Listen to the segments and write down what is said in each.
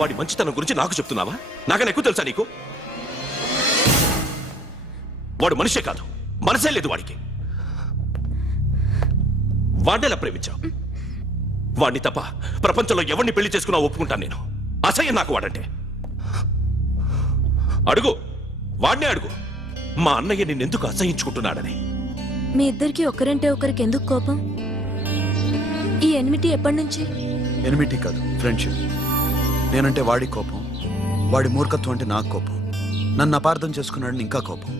వాడి మంచితనం గురించి నాకు చెప్తున్నావా? నాకన్నా ఎక్కువ తెలుసా నీకు? వాడు మనిషే కాదు, మనసే లేదు వాడికి. వాడినేలా ప్రేమించావు? వాడిని తప్ప ప్రపంచంలో ఎవరిని పెళ్లి చేసుకున్నా ఒప్పుకుంటాను నేను. అసహ్యం నాకు వాడంటే. అడుగు, వాడినే అడుగు, మా అన్నయ్య నిన్నెందుకు అసహించుకుంటున్నాడని. మీ ఇద్దరికి ఒకరంటే ఒకరికి ఎందుకు కోపం? ఈ ఎనిమిటీ ఎప్పటి నుంచి? ఎనిమిటీ కాదు, ఫ్రెండ్షిప్. నేనంటే వాడి కోపం, వాడి మూర్ఖత్వం అంటే నాకు కోపం. నన్ను అపార్థం చేసుకున్నాడని ఇంకా కోపం.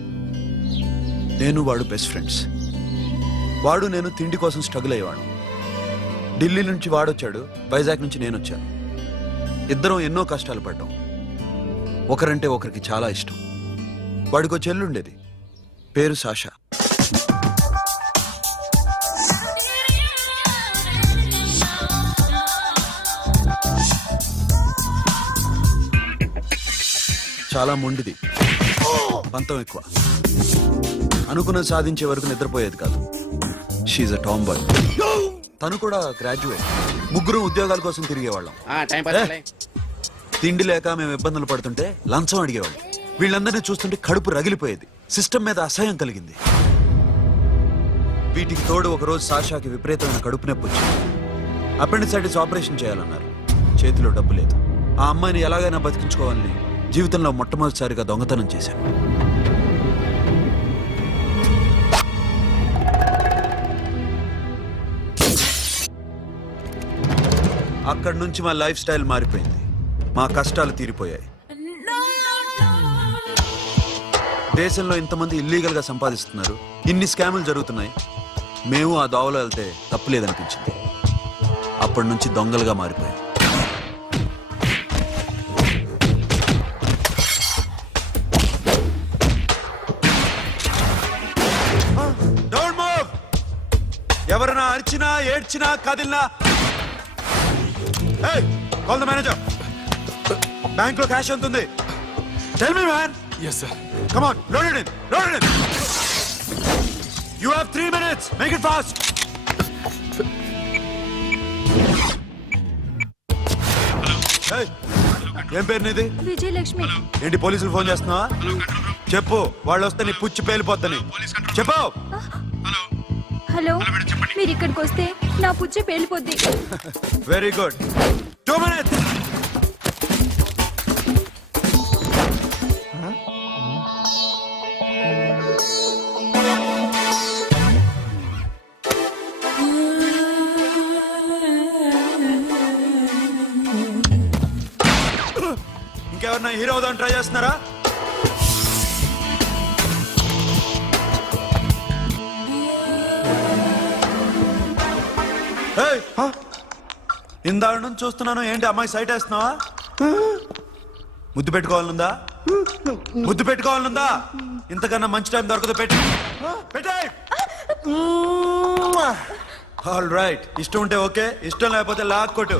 నేను వాడు బెస్ట్ ఫ్రెండ్స్. వాడు నేను తిండి కోసం స్ట్రగుల్ అయ్యేవాడు. ఢిల్లీ నుంచి వాడొచ్చాడు, వైజాగ్ నుంచి నేను వచ్చాను. ఇద్దరం ఎన్నో కష్టాలు పడ్డాం. ఒకరంటే ఒకరికి చాలా ఇష్టం. వాడికో చెల్లుండేది, పేరు సాషా. చాలా మొండిది, పంతం ఎక్కువ. అనుకున్నది సాధించే వరకు నిద్రపోయేది కాదు. She's a tomboy. తను కూడా గ్రాడ్యుయేట్. ముగ్గురు ఉద్యోగాల కోసం తిరిగేవాళ్ళం. తిండి లేక మేము ఇబ్బందులు పడుతుంటే లంచం అడిగేవాళ్ళం. వీళ్ళందరినీ చూస్తుంటే కడుపు రగిలిపోయేది. సిస్టమ్ మీద అసహ్యం కలిగింది. వీటికి తోడు ఒకరోజు సాషాకి విపరీతమైన కడుపు నొప్పి వచ్చింది. అపెండిసైటిస్ ఆపరేషన్ చేయాలన్నారు. చేతిలో డబ్బు లేదు. ఆ అమ్మాయిని ఎలాగైనా బతికించుకోవాలని జీవితంలో మొట్టమొదటిసారిగా దొంగతనం చేశాను. అక్కడి నుంచి మా లైఫ్ స్టైల్ మారిపోయింది. మా కష్టాలు తీరిపోయాయి. దేశంలో ఇంతమంది ఇల్లీగల్ గా సంపాదిస్తున్నారు, ఇన్ని స్కాములు జరుగుతున్నాయి. మేము ఆ దోవలో వెళ్తే తప్పులేదనిపించింది. అప్పటి నుంచి దొంగలుగా మారిపోయాం. ఎవరైనా అరిచినా ఏడ్చినా కదిలినా కాల్ ద మేనేజర్. బ్యాంక్ లో క్యాష్ ఎంత ఉంది? Tell me man. yes sir. come on, load it in, load it in. you have 3 minutes, make it fast. hey, ఏం పేరు నీది? విజయలక్ష్మి. ఏంటి పోలీసులు ఫోన్ చేస్తున్నావా? చెప్పు, వాళ్ళు వస్తే నీ పుచ్చి పేలిపోద్దని చెప్పు. హలో, మీరు ఇక్కడికి వస్తే నా పుచ్చే పేలిపోద్ది. Very good. 2 minutes. ఇంకెవరన్నా హీరో అవుదాం ట్రై చేస్తున్నారా? ఇందాక నుంచి చూస్తున్నాను, ఏంటి అమ్మాయి సైట్ వేస్తున్నావా? ముద్దు పెట్టుకోవాలనుందా? ముద్దు పెట్టుకోవాలనుందా? ఇంతకన్నా మంచి టైం దొరకదు. పెట్టే. ఆల్ రైట్, ఇష్టం ఉంటే ఓకే, ఇష్టం లేకపోతే లాక్ కొట్టు.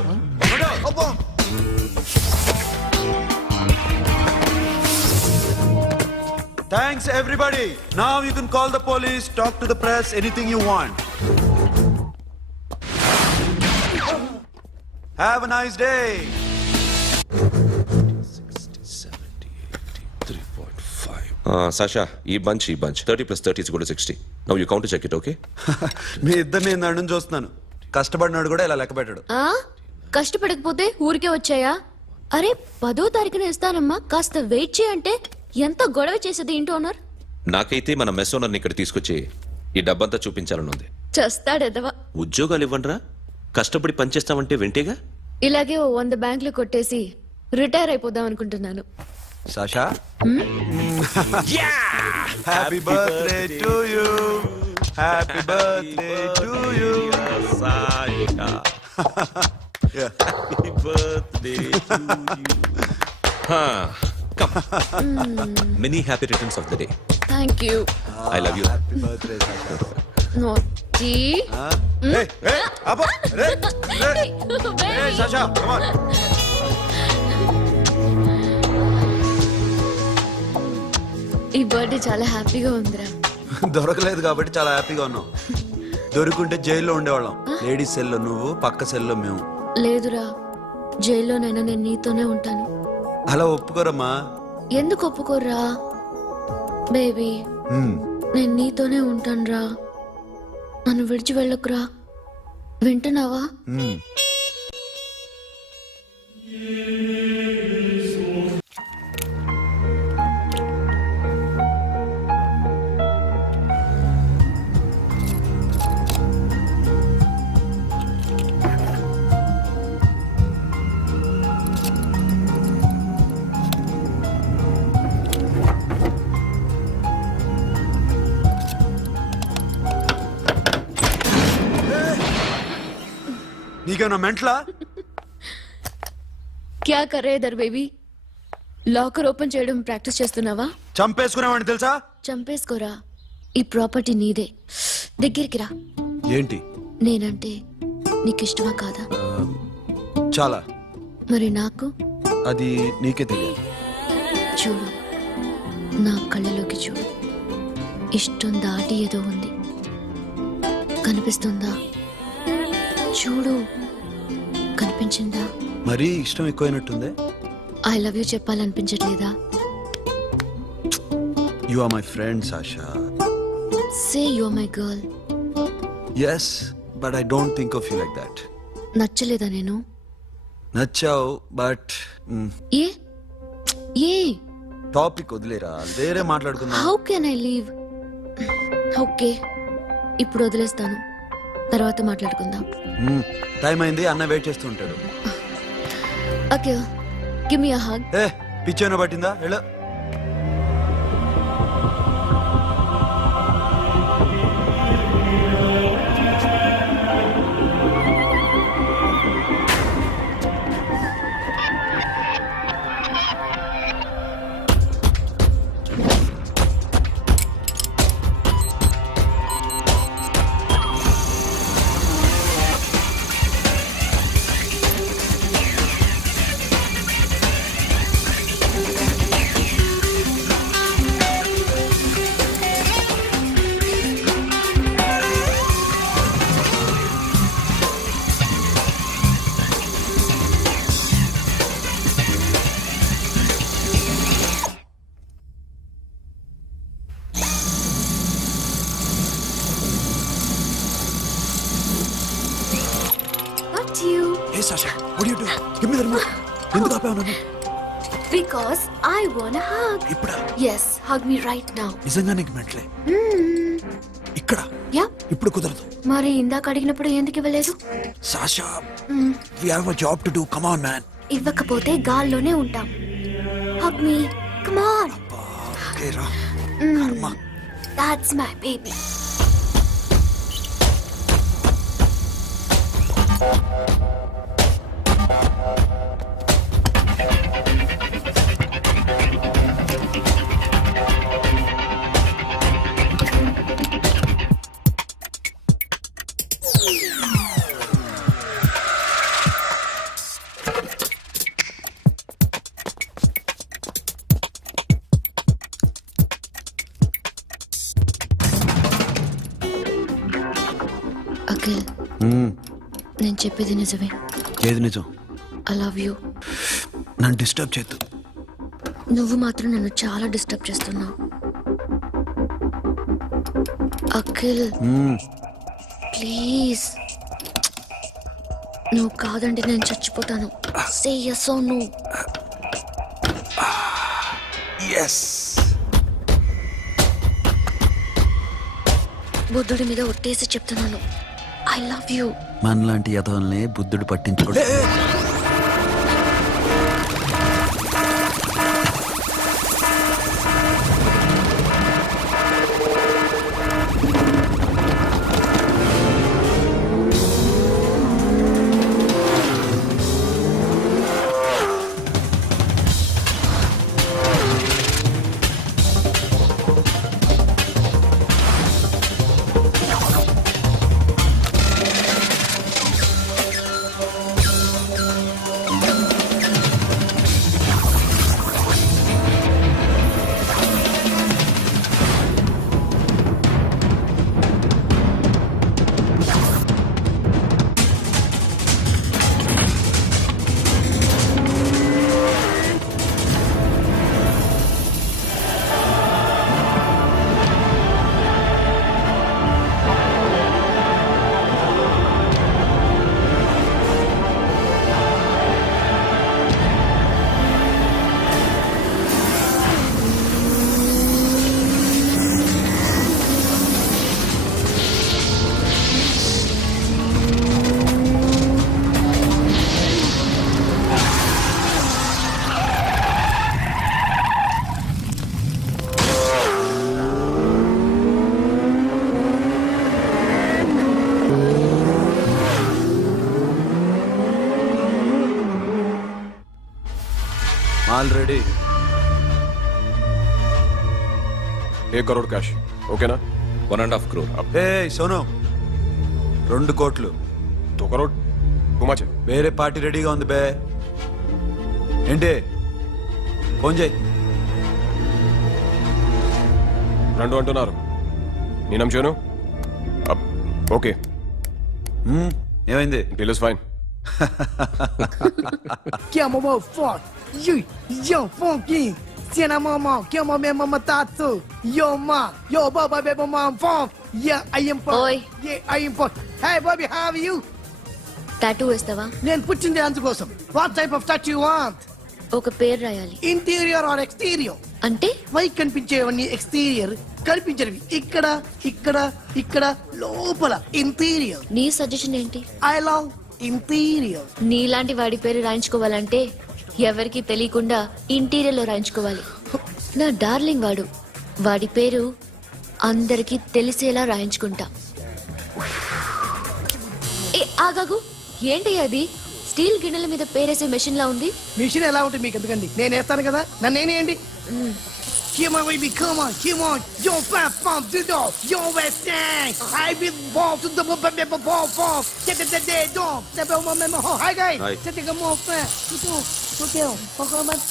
Thanks everybody. Now you can call the police, talk to the press, anything you want. Have a nice day. 'Sasha, ఈ bunch 30 + 30 = 60. Now you count to check it, okay? మీ ఇద్దరిని నేను నన్ను చూస్తున్నాను. కష్టపడినాడు కూడా ఇలా లెక్క పెట్టాడు. కష్టపడకపోతే ఊరికే వచ్చాయా? అరే 10వ తారీఖున ఇస్తానమ్మా, కాస్త వెయిట్ చేయంటే ఎంత గొడవ చేసేది ఇంటి ఓనర్. నాకైతే మన మెస్ ఓనర్ని ఇక్కడ తీసుకొచ్చి ఈ డబ్బంతా చూపించాలని ఉంది. చస్తాడెదవా. ఉద్యోగాలు ఇవ్వండిరా, కష్టపడి పనిచేస్తామంటే వింటేగా. ఇలాగే 100 బ్యాంకులు కొట్టేసి రిటైర్ అయిపోదాం అనుకుంటున్నాను. Sasha, happy birthday to you. Happy birthday to you Sasha. Happy birthday to you. Come. Many happy returns of the day. Thank you. I love you. Happy birthday Sasha. Naughty. Hey, hey, Abba, hey, hey, hey, Sasha, come on. ఈ birthday చాలా హ్యాపీగా ఉందిరా. దొరకలేదు కాబట్టి చాలా హ్యాపీగా ఉన్నాం. దొరుకుంటే జైల్లో ఉండేవాళ్ళం. లేడీస్ సెల్లో నువ్వు, పక్క సెల్లో మేము. లేదురా, జైల్లోనైనా నేను నీతోనే ఉంటాను. అలా ఒప్పుకోరమ్మా. ఎందుకు ఒప్పుకోర్రా బేబీ? మ్మ్. నేను నీతోనే ఉంటానురా. నన్ను విడిచి వెళ్ళకురా. వింటున్నావా? మ్మ్. నీకేమన్నా మెంట్లా? క్యా కరే ఇధర్ బేబీ? లాకర్ ఓపెన్ చేయడం ప్రాక్టీస్ చేస్తున్నావా? చంపేసుకున్నావని తెలుసా? చంపేసుకోరా. ఈ ప్రాపర్టీ నీదే. దగ్గరికి రా. ఏంటి? నేనంటే నీకు ఇష్టమా కాదా? చాలా. మరి నాకు? అది నీకే తెలియాలి. చూడు, నా కళ్ళలోకి చూడు. ఇష్టం దాటి ఏదో ఉంది. కనిపిస్తుందా? చూడు, కనిపించిందా? మరీ ఇష్టం ఎక్కువైనట్టుందే. ఐ లవ్ యూ చెప్పాలనిపించట్లేదా? You are my friend Sasha. Say you are my girl. Yes, but I don't think of you like that. నచ్చలేదా నేను? నచ్చావు, బట్ ఏ ఏ టాపిక్ వదిలేరా, వేరే మాట్లాడుకుందాం. How can I leave? Okay, ఇప్పుడు వదిలేస్తాను. తర్వాత మాట్లాడుకుందాం. టైం అయింది, అన్న వెయిట్ చేస్తూ ఉంటాడు. Okay, give me a hug. ఏ పిచ్చైనా పట్టిందా? ఎలా? Not you. ఏ Sasha, what are you doing? Give me the remote. ఎందుకు ఆపావు నన్ను? Because I want a hug. ఇప్పుడా? Yes, hug me right now. నిజంగా నీకు మెంట్లే? ఇక్కడ Yeah. ఇప్పుడు కుదరదు. మరి ఇందాక అడిగినప్పుడు ఎందుకు ఇవ్వలేదు? Sasha, we have a job to do. Come on, man. ఇవ్వకపోతే గాల్లోనే ఉంటాం. Hug me. Come on. Okay, రా. కర్మ. That's my baby. అఖిల్, నేను చెప్పేది నిజమే. ఏది నిజం? I love you. నన్ను డిస్టర్బ్ చేయొద్దు. నువ్వు మాత్రం నన్ను చాలా డిస్టర్బ్ చేస్తున్నావు. అఖిల్, ప్లీజ్. నువ్వు కాదంటే నేను చచ్చిపోతాను. సే yes or no. yes. బుద్ధుడి మీద ఒట్టేసి చెప్తున్నాను. I love you. మనలాంటి యథవల్ని బుద్ధుడు పట్టించుకోడు. ఆల్రెడీ 1 करोड़ कैश ओकेना 1.5 crore. ఏ సోను 2 కోట్లు 2 करोड़ घुमाचे వేరే పార్టీ రెడీగా ఉంది బే ఏంటి ఫోన్ చేయి రెండు అంటున్నారు నీ నమ్ముచాను ఓకే ఏమైంది deal is fine Que é uma foto. Yo, funky. Cena mama, que é uma mesma tato. Yo, ma. Yo, baba, baby, mom, funk. Yeah, I am funk. Oi. Yeah, I am funk. Hey, Bobby, how are you? Tattoo వేస్తావా? నేను పుట్టింది అందుకోసం. What type of tattoo you want? ఒక పేరు రాయాలి. Interior or exterior? అంటే పై కనిపించేవన్నీ exterior, కనిపించేవి ఇక్కడ ఇక్కడ ఇక్కడ లోపల ఇంటీరియర్. నీ సజెషన్ ఏంటి? I love interior. నీలాంటి వాడి పేరు రాయించుకోవాలంటే ఎవరికి తెలియకుండా ఇంటీరియర్ లో రాయించుకోవాలి. నా డార్లింగ్ వాడు. వాడి పేరు అందరికి తెలిసేలా రాయించుకుంటా. ఏ ఆగాగు, ఏంటి అది? స్టీల్ గిన్నెల మీద పేరేసే మెషిన్ లా ఉంది. మిషన్ ఎలా ఉంటుంది మీకు ఎందుకండి, నేను వేస్తాను కదా, నన్ను నేనేయండి. Come on, baby, come on, come on. Yo, fat pump, do do. Yo, West End. I be ball to the ball pump. Get the dead dog. The moment. Hi, guys. Hi. Set the more fat. Hotel.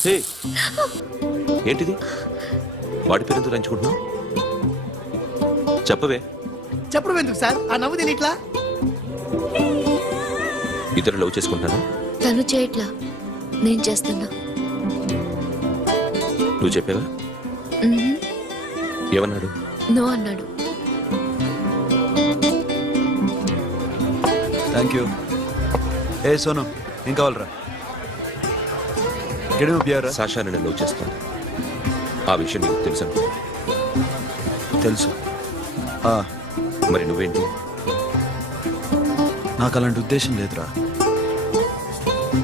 హే ఏంటిది? వాడి పేరు ఎందుకు రంచుకుంటున్నావు? చెప్పవే. చెప్పడం ఎందుకు sir, ఆ నవ్వు తిని ఇట్లా. ఇద్దరు లవ్ చేసుకుంటాను. తను చేయట్లా, నేను చేస్తున్నా. నువ్వు చెప్పావా? ఏమన్నాడు? నో అన్నాడు. Thank you. ఏ సోను ఏం కావాలరా? గడిమి బియారా? సాషా నేను లవ్ చేస్తాను. ఆ విషయం నీకు తెలుసా? తెలుసు. మరి నువ్వేంటి? నాకు అలాంటి ఉద్దేశం లేదురా.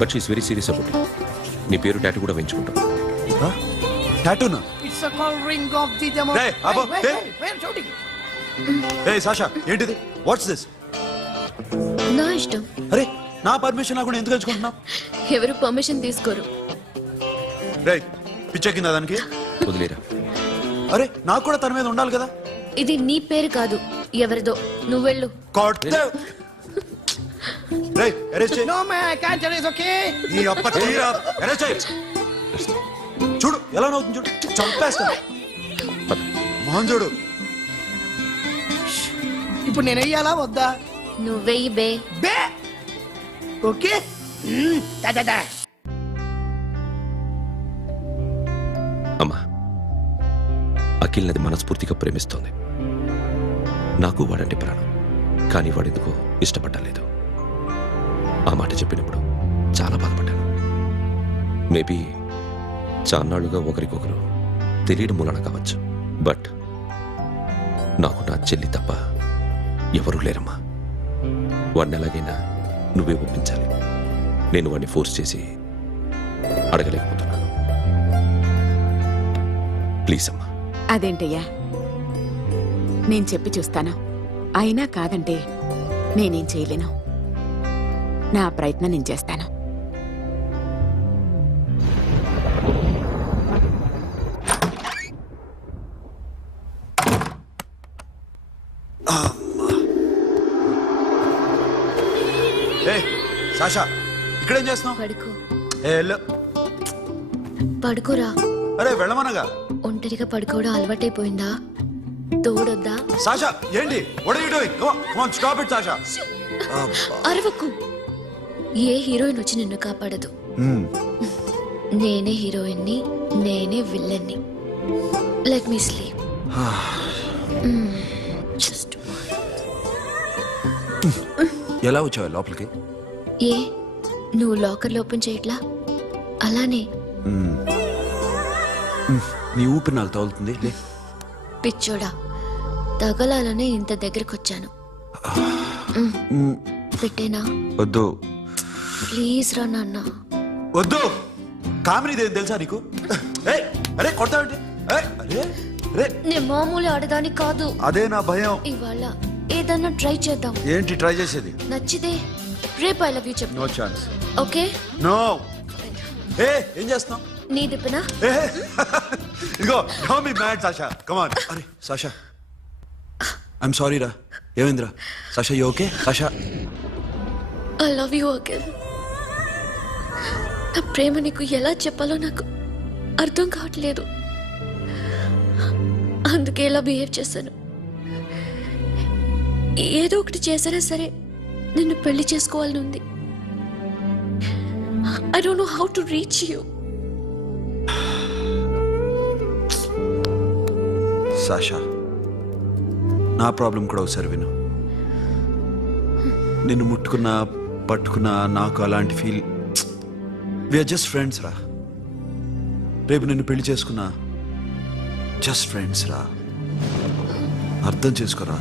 But she's very serious about it. నీ పేరు టాటూ కూడా వేయించుకుంటాం. టాటూనా? It's a call ring of the demo. Hey, Abo, hey. Where shooting? ఏ సాషా ఏంటిది? What's this? నా ఇష్టం. అరే నా పర్మిషన్ లేకుండా ఎందుకు ఎంచుకుంటున్నావు? ఎవరు పర్మిషన్ తీసుకోరు. రే పిచ్చెక్కిందా దానికి? వదిలేరా. అరే నాకు కూడా తన మీద ఉండాలి కదా. ఇది నీ పేరు కాదు, ఎవరిదో. నువ్వెళ్ళు. రే అరెస్ట్ చేయి. No man, I can't tell you, it's okay? నీ అప్ప తీరా అరెస్ట్ చేయి. చూడు ఎలా నవ్వుతుంది చూడు. చంపేస్తా. మోహన్ చూడు. ఇప్పుడు నేను వెయ్యాలా వద్దా? నువ్వెయ్యి బే. బే ఓకే. Da da da. అమ్మా, అఖిల్ నది మనస్ఫూర్తిగా ప్రేమిస్తోంది. నాకు వాడంటే ప్రాణం. కానీ వాడెందుకో ఇష్టపడలేదు. ఆ మాట చెప్పినప్పుడు చాలా బాధపడ్డాను. మేబీ చాన్నాళ్ళుగా ఒకరికొకరు తెలియడం మూలన కావచ్చు. బట్ నాకు నా చెల్లి తప్ప ఎవరూ లేరమ్మా. వాడిని ఎలాగైనా నువ్వే ఒప్పించాలి. నేను వాడిని ఫోర్స్ చేసి అడగలేకపోతున్నాను. ప్లీజ్ అమ్మా. అదేంటయ్యా, నేను చెప్పి చూస్తాను. అయినా కాదంటే నేనేం చేయలేను. నా ప్రయత్నం నేను చేస్తాను. ఏ సాషా ఇక్కడేం చేస్తున్నావు? పడుకో. ఏ వెళ్ళు. పడుకోరా. అరే వెళ్ళమనగా. ఒంటరిగా పడుకోవడం అలవాటైపోయిందా? తోడొద్దా? సాషా ఏంటి? What are you doing? Come on stop it Sasha. అరవకు. ఏ హీరోయిన్ వచ్చి నిన్ను కాపాడదు. నేనే హీరోయిన్ని, నేనే విల్లన్ని. Let me sleep. జస్ట్ ఎలా వచ్చావు లోపలికి? ఏ నువ్వు లాకర్ ఓపెన్ చేయట్లా? అలానే. నీ ఊపిరి నాకు తగులుతుంది. లే పిచ్చోడా, తగలాలనే ఇంత దగ్గరకొచ్చాను. పెట్టేనా? వద్దు ప్లీజ్ రా నాన్న. వద్దు. కామెడీదేం తెలుసా నీకు? ఏయ్, అరే కొడతావేంటి? ఏయ్, అరే అరే నేను మామూలు ఆడదాని కాదు. అదే నా భయం. ఇవాళ ఏదన్నా ట్రై చేద్దాం. ఏంటి ట్రై చేసేది? నచ్చితే రేపు ఐ లవ్ యూ చెప్పు. No chance. ఓకే? నో. ఏ ఏం చేస్తున్నావు? నీ దిప్పునా ఇదిగో don't be mad Sasha come on అరే సాషా ఐఎమ్ సారీ రా ఏమైందిరా Sasha you okay Sasha I love you Akhil. నా ప్రేమ నీకు ఎలా చెప్పాలో నాకు అర్థం కావట్లేదు. అందుకే ఇలా బిహేవ్ చేశాను. ఏదో ఒకటి చేసినా సరే నిన్ను పెళ్లి చేసుకోవాలని ఉంది. I don't know how to reach you. Sasha నా ప్రాబ్లం కూడా ఒకసారి విను. నిన్ను ముట్టుకున్నా పట్టుకున్నా నాకు అలాంటి ఫీల్. వీఆర్ జస్ట్ ఫ్రెండ్స్ రా. రేపు నిన్ను పెళ్లి చేసుకున్నా జస్ట్ ఫ్రెండ్స్ రా. అర్థం చేసుకోరా.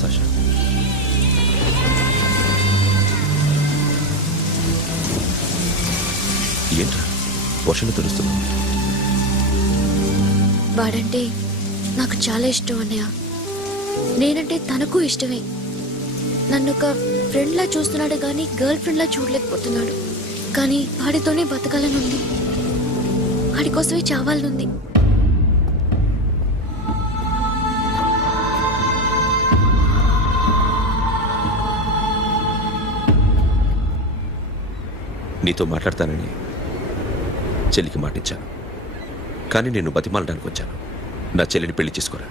సాషా ఏంట్రా వర్షంలో తెలుస్తున్నావు? వాడంటే నాకు చాలా ఇష్టం అన్నయ్య. నేనంటే తనకు ఇష్టమే. నన్ను ఒక ఫ్రెండ్లా చూస్తున్నాడు కానీ గర్ల్ ఫ్రెండ్లా చూడలేకపోతున్నాడు. కానీ వాడితోనే బతకాలని ఉంది. వాడి కోసమే చావాలనుంది. నీతో మాట్లాడతానని చెల్లికి మాటిచ్చాను, కానీ నేను బతిమాలడానికి వచ్చాను. నా చెల్లిని పెళ్లి చేసుకోరా.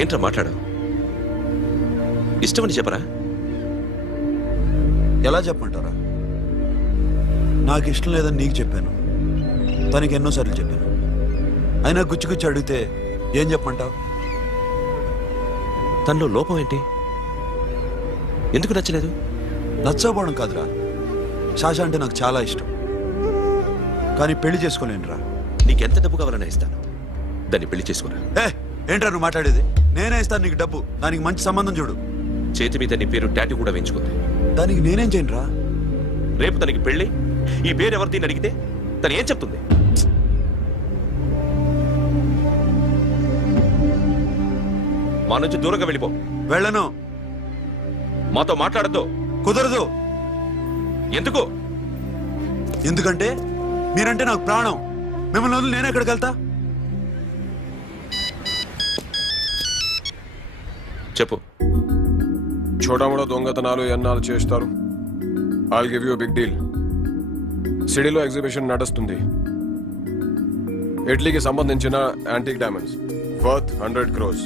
ఏంట్రా మాట్లాడావు? ఇష్టమని చెప్పరా? ఎలా చెప్పమంటారా? నాకు ఇష్టం లేదని నీకు చెప్పాను, తనకి ఎన్నోసార్లు చెప్పాను. అయినా గుచ్చి గుచ్చి అడిగితే ఏం చెప్పమంటావు? తనలో లోపం ఏంటి? ఎందుకు నచ్చలేదు? నచ్చకపోవడం కాదురా, శాష అంటే నాకు చాలా ఇష్టం, కానీ పెళ్లి చేసుకోలేనురా. నీకెంత డబ్బు కావాలన్నా ఇస్తాను, దాన్ని పెళ్లి చేసుకోరా. ఏంట్రా నువ్వు మాట్లాడేది? నేనే ఇస్తాను నీకు డబ్బు, దానికి మంచి సంబంధం చూడు. చేతి మీద నీ పేరు టాటూ కూడా వేయించుకుంది. దానికి నేనేం చేయనురా? రేపు తనకి పెళ్లి ఈ పేరు ఎవరిది అడిగితే తను ఏం చెప్తుంది? మా నుంచి దూరంగా వెళ్ళిపో. వెళ్ళను. మాతో మాట్లాడద్దు. కుదరదు. ఎందుకు? ఎందుకంటే మీరంటే నాకు ప్రాణం. మిమ్మల్ని వదిలి నేను ఎక్కడికి వెళ్తా? చెప్పు. చోటామోడా దొంగతనాలు ఎన్నాళ్ళు చేస్తారు? I'll give you big deal. సిటీలో ఎగ్జిబిషన్ నడుస్తుంది. ఇటలీకి సంబంధించిన యాంటిక్ డైమండ్స్ వర్త్ 100 crores.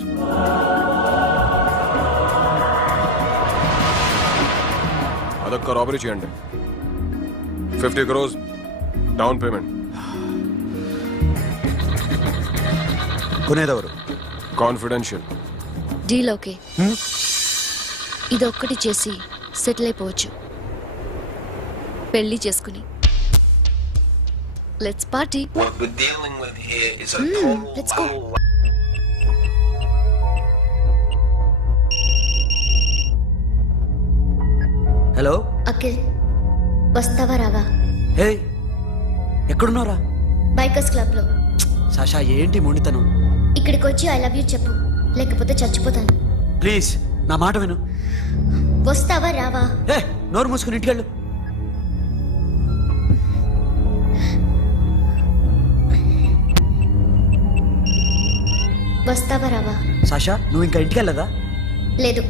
అదొక్క రాబరీ చేయండి. 50 crores డౌన్ పేమెంట్. కొనేదెవరు? కాన్ఫిడెన్షియల్. Deal okay. ఇదొక్కటి చేసి సెటిల్ అయిపోవచ్చు. పెళ్లి చేసుకుని let's party. What we're dealing with here is a total let's go. Hello Akhil, వస్తావా రావా? హే ఎక్కడున్నారా? బైకర్స్ క్లబ్ లో. సాషా ఏంటి మొండితనం? ఇక్కడికి వచ్చి ఐ లవ్ యూ చెప్పు, లేకపోతే చచ్చిపోతాను. ప్లీజ్ నా మాట విను. వస్తావా రావా? హే నోరు మూసుకుని ఇంటికెళ్ళు. వస్తావా రావా? సాషా నువ్వు ఇంకా ఇంటికెళ్ళదా? లేదు.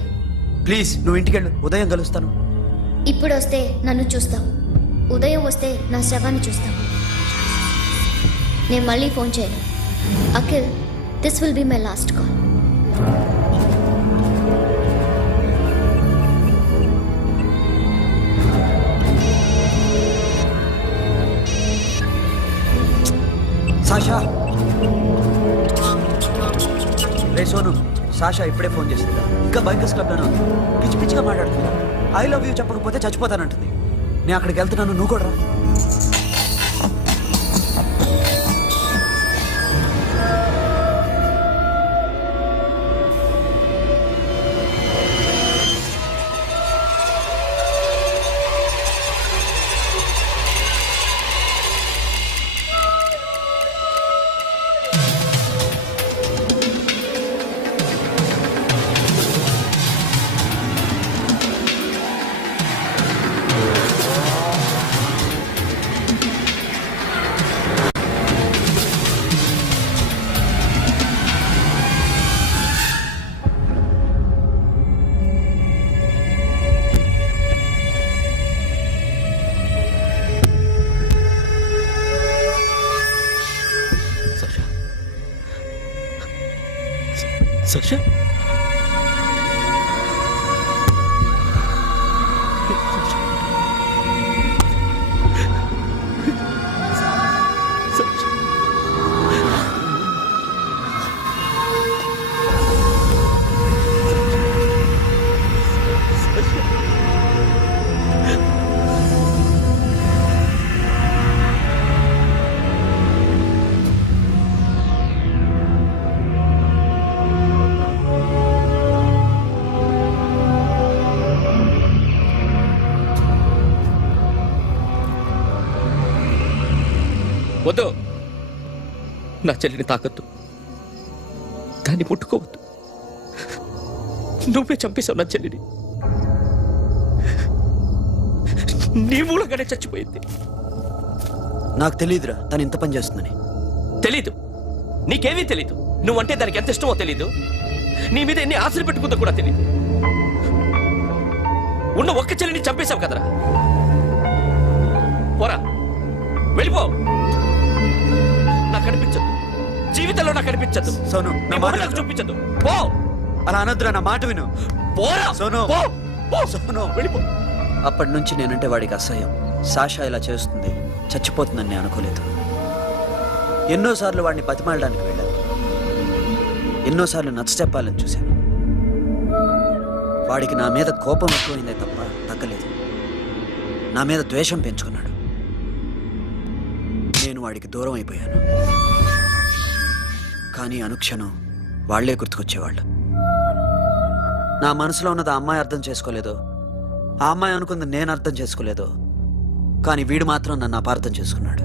ప్లీజ్ నువ్వు ఇంటికెళ్ళు, ఉదయం కలుస్తాను. ఇప్పుడు వస్తే నన్ను చూస్తావు, ఉదయం వస్తే నా శవాన్ని చూస్తావు. నేను మళ్ళీ ఫోన్ చేయను. Akhil, this will be my last call. Sasha ray Sonu, Sasha ఇప్పుడే ఫోన్ చేసిందా? ఇంకా బైకర్స్ క్లబ్లోనే ఉంది. పిచ్చి పిచ్చిగా మాట్లాడుతుందా? ఐ లవ్ యూ చెప్పకపోతే చచ్చిపోతానంటుంది. నేను అక్కడికి వెళ్తున్నాను, నువ్వు కూడా రా. సాషా వద్దు, నా చెల్లిని తాకద్దు, దాన్ని ముట్టుకోవద్దు. నువ్వే చంపేశావు నా చెల్లిని. నీ మూలంగానే చచ్చిపోయింది. నాకు తెలియదురా తను ఇంత పని చేస్తుందని. తెలీదు, నీకేమీ తెలీదు. నువ్వంటే దానికి ఎంత ఇష్టమో తెలీదు. నీ మీద ఎన్ని ఆశలు పెట్టుకుందో కూడా తెలీదు. ఉన్న ఒక్క చెల్లిని చంపేశావు కదరా. పోరా, వెళ్ళిపో. నాకు కనిపించదు, జీవితంలో నాకు కనిపించదు. సోను, నా మాట విను. చూపించదు. పో. అలా అనొద్దురా, నా మాట విను. పోరా సోను. పో. పో. సోను. వెళ్ళిపో. అప్పటి నుంచి నేనంటే వాడికి అసహ్యం. సాషా ఇలా చేస్తుంది, చచ్చిపోతుందని నేను అనుకోలేదు. ఎన్నోసార్లు వాడిని బతిమాలడానికి వెళ్ళాను, ఎన్నోసార్లు నచ్చ చెప్పాలని చూశాను. వాడికి నా మీద కోపం ఎక్కువైందే తప్ప తగ్గలేదు. నా మీద ద్వేషం పెంచుకున్నాడు. నేను వాడికి దూరం అయిపోయాను. కానీ అనుక్షణం వాళ్లే గుర్తుకొచ్చేవాళ్ళు. నా మనసులో ఉన్నది ఆ అమ్మాయి అర్థం చేసుకోలేదో, ఆ అమ్మాయి అనుకుంది నేను అర్థం చేసుకోలేదో, కానీ వీడు మాత్రం నన్ను అపార్థం చేసుకున్నాడు.